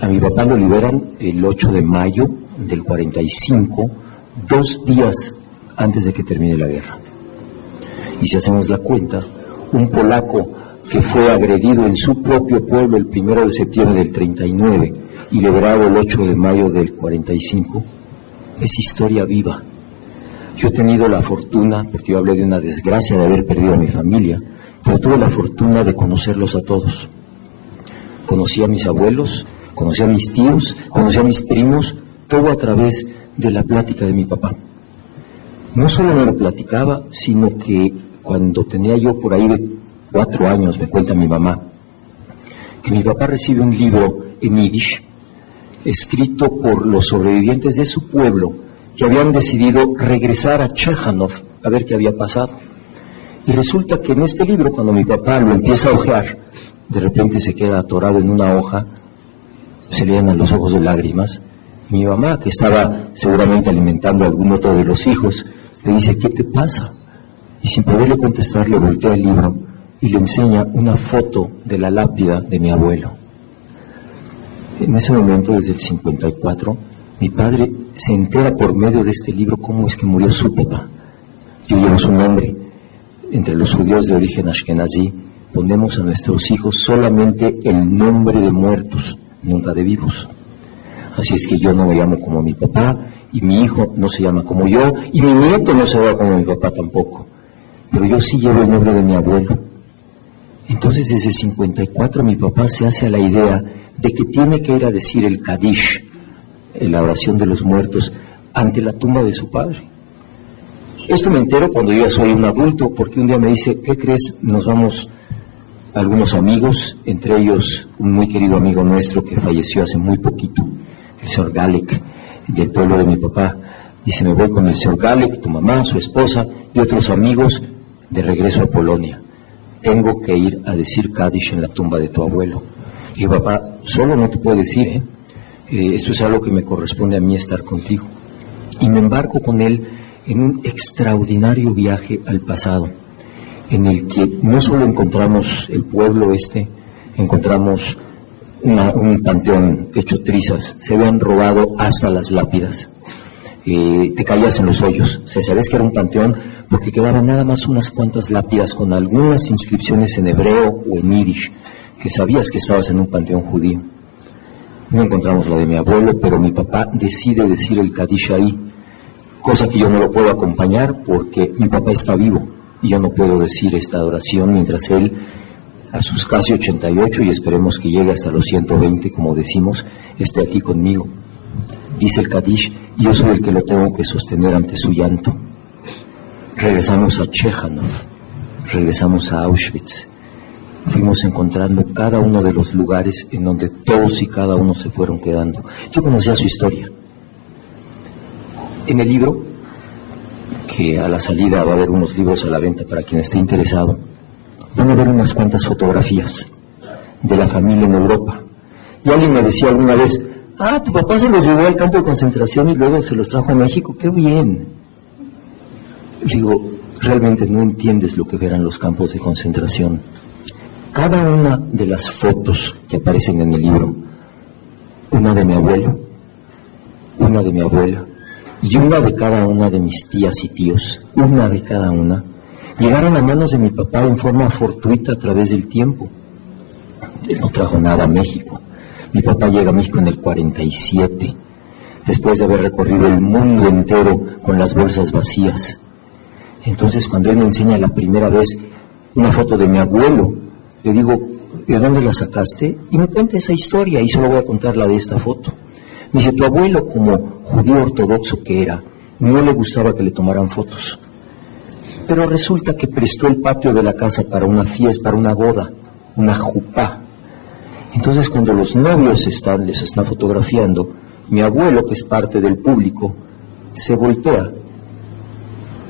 A mi papá lo liberan el 8 de mayo del 45, 2 días antes de que termine la guerra. Y si hacemos la cuenta, un polaco que fue agredido en su propio pueblo el 1 de septiembre del 39 y liberado el 8 de mayo del 45, es historia viva. Yo he tenido la fortuna, porque yo hablé de una desgracia de haber perdido a mi familia, pero tuve la fortuna de conocerlos a todos. Conocí a mis abuelos, conocí a mis tíos, conocí a mis primos, todo a través de la plática de mi papá. No solo me lo platicaba, sino que cuando tenía yo por ahí de 4 años, me cuenta mi mamá, que mi papá recibe un libro en yiddish, escrito por los sobrevivientes de su pueblo, que habían decidido regresar a Chejánov a ver qué había pasado. Y resulta que en este libro, cuando mi papá lo empieza a hojear, de repente se queda atorado en una hoja, se le llenan los ojos de lágrimas. Mi mamá, que estaba seguramente alimentando a algún otro de los hijos, le dice: ¿qué te pasa? Y sin poderle contestar, le voltea el libro y le enseña una foto de la lápida de mi abuelo. En ese momento, desde el 54, mi padre se entera por medio de este libro cómo es que murió su papá. Yo llevo su nombre. Entre los judíos de origen ashkenazí, ponemos a nuestros hijos solamente el nombre de muertos, nunca de vivos. Así es que yo no me llamo como mi papá, y mi hijo no se llama como yo, y mi nieto no se llama como mi papá tampoco. Pero yo sí llevo el nombre de mi abuelo. Entonces, desde el 54, mi papá se hace a la idea de que tiene que ir a decir el Kadish, la oración de los muertos, ante la tumba de su padre. Esto me entero cuando yo ya soy un adulto, porque un día me dice: ¿qué crees? Nos vamos algunos amigos, entre ellos un muy querido amigo nuestro que falleció hace muy poquito, el señor Galek, del pueblo de mi papá. Dice: me voy con el señor Galek, tu mamá, su esposa y otros amigos de regreso a Polonia. Tengo que ir a decir Kadish en la tumba de tu abuelo. Y yo: papá, solo no te puedo decir, esto es algo que me corresponde a mí estar contigo. Y me embarco con él en un extraordinario viaje al pasado, en el que no solo encontramos el pueblo encontramos un panteón hecho trizas, se habían robado hasta las lápidas. Te caías en los hoyos, sabes que era un panteón porque quedaban nada más unas cuantas lápidas con algunas inscripciones en hebreo o en yiddish, que sabías que estabas en un panteón judío. No encontramos la de mi abuelo, pero mi papá decide decir el Kadish ahí, cosa que yo no lo puedo acompañar porque mi papá está vivo y yo no puedo decir esta oración mientras él, a sus casi 88, y esperemos que llegue hasta los 120, como decimos, esté aquí conmigo. Dice el Kadish y yo soy el que lo tengo que sostener ante su llanto. Regresamos a Chejánov, regresamos a Auschwitz. Fuimos encontrando cada uno de los lugares en donde todos y cada uno se fueron quedando. Yo conocía su historia. En el libro, que a la salida va a haber unos libros a la venta para quien esté interesado, van a ver unas cuantas fotografías de la familia en Europa. Y alguien me decía alguna vez: tu papá se los llevó al campo de concentración y luego se los trajo a México. ¡Qué bien! Digo, realmente no entiendes lo que eran los campos de concentración. Cada una de las fotos que aparecen en el libro, una de mi abuelo, una de mi abuela, y una de cada una de mis tías y tíos, una de cada una, llegaron a manos de mi papá en forma fortuita a través del tiempo. Él no trajo nada a México. Mi papá llega a México en el 47, después de haber recorrido el mundo entero con las bolsas vacías. Entonces, cuando él me enseña la primera vez una foto de mi abuelo, le digo: ¿de dónde la sacaste? Y me cuenta esa historia, y solo voy a contar la de esta foto. Me dice: tu abuelo, como judío ortodoxo que era, no le gustaba que le tomaran fotos. Pero resulta que prestó el patio de la casa para una fiesta, para una boda, una jupá. Entonces, cuando los novios les están fotografiando, mi abuelo, que es parte del público, se voltea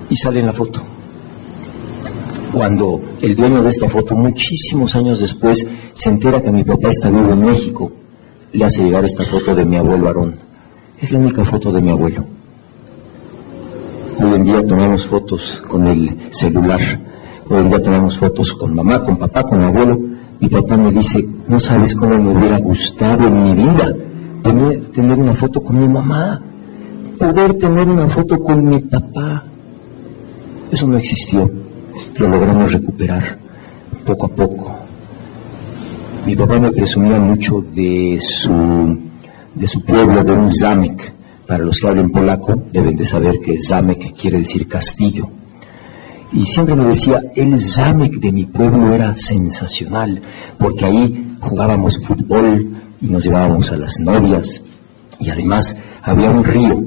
y sale en la foto. Cuando el dueño de esta foto, muchísimos años después, se entera que mi papá está vivo en México, le hace llegar esta foto de mi abuelo Aarón. Es la única foto de mi abuelo. Hoy en día tomamos fotos con el celular, hoy en día tomamos fotos con mamá, con papá, con abuelo, Mi papá me dice, no sabes cómo me hubiera gustado en mi vida tener una foto con mi mamá, poder tener una foto con mi papá. Eso no existió, lo logramos recuperar poco a poco. Mi papá me presumía mucho de su pueblo, de un zamek. Para los que hablen polaco deben de saber que zamek quiere decir castillo. Y siempre me decía, el zamek de mi pueblo era sensacional, porque ahí jugábamos fútbol y nos llevábamos a las novias. Y además había un río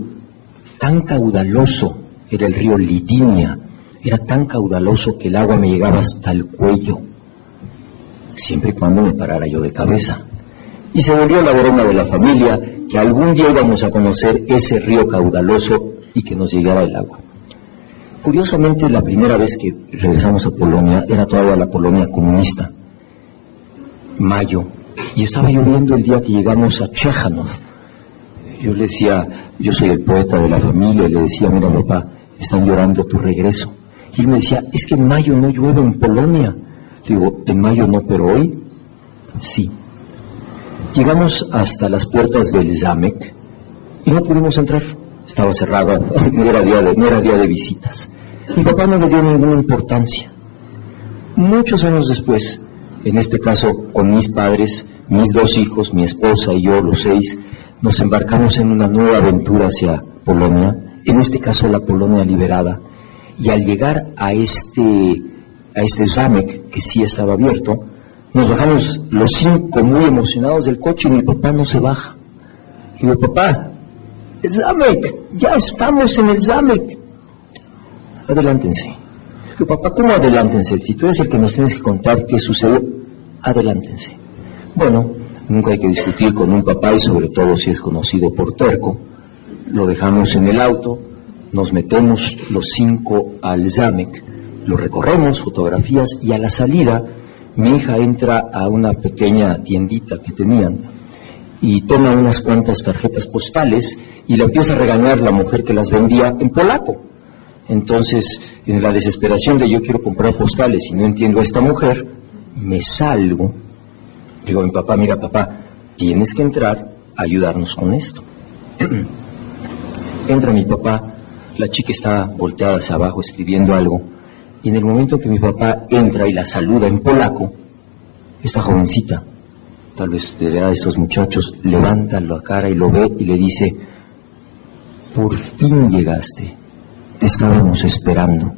tan caudaloso, era el río Lidinia, era tan caudaloso que el agua me llegaba hasta el cuello, siempre y cuando me parara yo de cabeza. Y se volvió la broma de la familia que algún día íbamos a conocer ese río caudaloso y que nos llegara el agua. Curiosamente, la primera vez que regresamos a Polonia era todavía la Polonia comunista, mayo, y estaba lloviendo el día que llegamos a Chechanów. Yo le decía, yo soy el poeta de la familia, y le decía, mira papá, están llorando tu regreso. Y él me decía, es que en mayo no llueve en Polonia. Le digo, en mayo no, pero hoy sí. Llegamos hasta las puertas del zamek y no pudimos entrar. Estaba cerrado, no era día de visitas. Mi papá no le dio ninguna importancia. Muchos años después, en este caso con mis padres, mis 2 hijos, mi esposa y yo, los 6, nos embarcamos en una nueva aventura hacia Polonia, en este caso la Polonia liberada, y al llegar a este zamek, que sí estaba abierto, nos bajamos los 5 muy emocionados del coche y mi papá no se baja. Y digo, papá, el zamek, ya estamos en el zamek. Adelántense. Digo, papá, ¿cómo adelántense? Si tú eres el que nos tienes que contar qué sucedió, adelántense. Bueno, nunca hay que discutir con un papá y sobre todo si es conocido por terco. Lo dejamos en el auto, nos metemos los 5 al zamek, lo recorremos, fotografías, y a la salida mi hija entra a una pequeña tiendita que tenían y toma unas cuantas tarjetas postales y le empieza a regañar la mujer que las vendía en polaco. Entonces, en la desesperación de yo quiero comprar postales y no entiendo a esta mujer, me salgo. Digo a mi papá, mira papá, tienes que entrar a ayudarnos con esto. Entra mi papá, la chica está volteada hacia abajo escribiendo algo, y en el momento que mi papá entra y la saluda en polaco, esta jovencita, tal vez de la edad de estos muchachos, levanta la cara y lo ve y le dice, por fin llegaste, te estábamos esperando.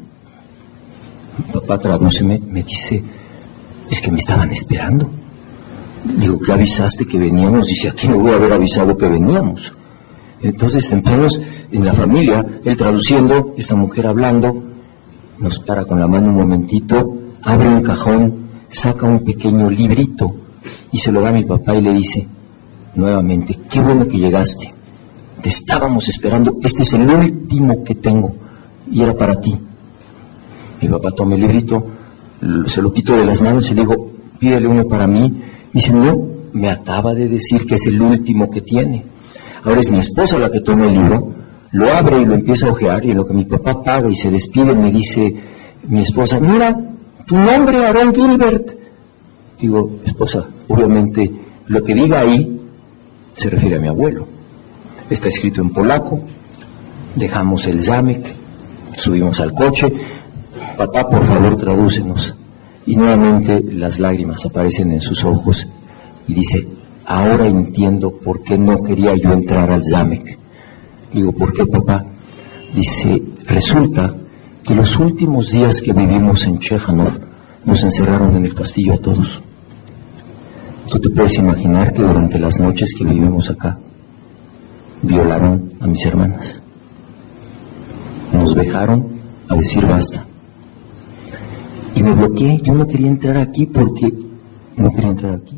Mi papá tradúceme, me dice, es que me estaban esperando. Digo, ¿qué avisaste que veníamos? Dice, aquí no voy a haber avisado que veníamos. Entonces entramos en la familia, él traduciendo, esta mujer hablando, nos para con la mano un momentito, abre un cajón, saca un pequeño librito y se lo da a mi papá y le dice, nuevamente, qué bueno que llegaste, te estábamos esperando, este es el último que tengo y era para ti. Mi papá toma el librito, se lo quito de las manos y le digo, pídele uno para mí. Dice, no, me acaba de decir que es el último que tiene. Ahora es mi esposa la que toma el libro, lo abre y lo empieza a hojear, y en lo que mi papá paga y se despide me dice mi esposa, mira, tu nombre, Aaron Gilbert. Digo, esposa, obviamente lo que diga ahí se refiere a mi abuelo. Está escrito en polaco, dejamos el zamek, subimos al coche, papá, por favor, tradúcenos. Y nuevamente las lágrimas aparecen en sus ojos y dice, ahora entiendo por qué no quería yo entrar al zamek. Digo, ¿por qué, papá? Dice, resulta que los últimos días que vivimos en Chechanów nos encerraron en el castillo a todos. ¿Tú te puedes imaginar que durante las noches que vivimos acá violaron a mis hermanas? Nos dejaron a decir basta. Y me bloqueé, yo no quería entrar aquí porque no quería entrar aquí.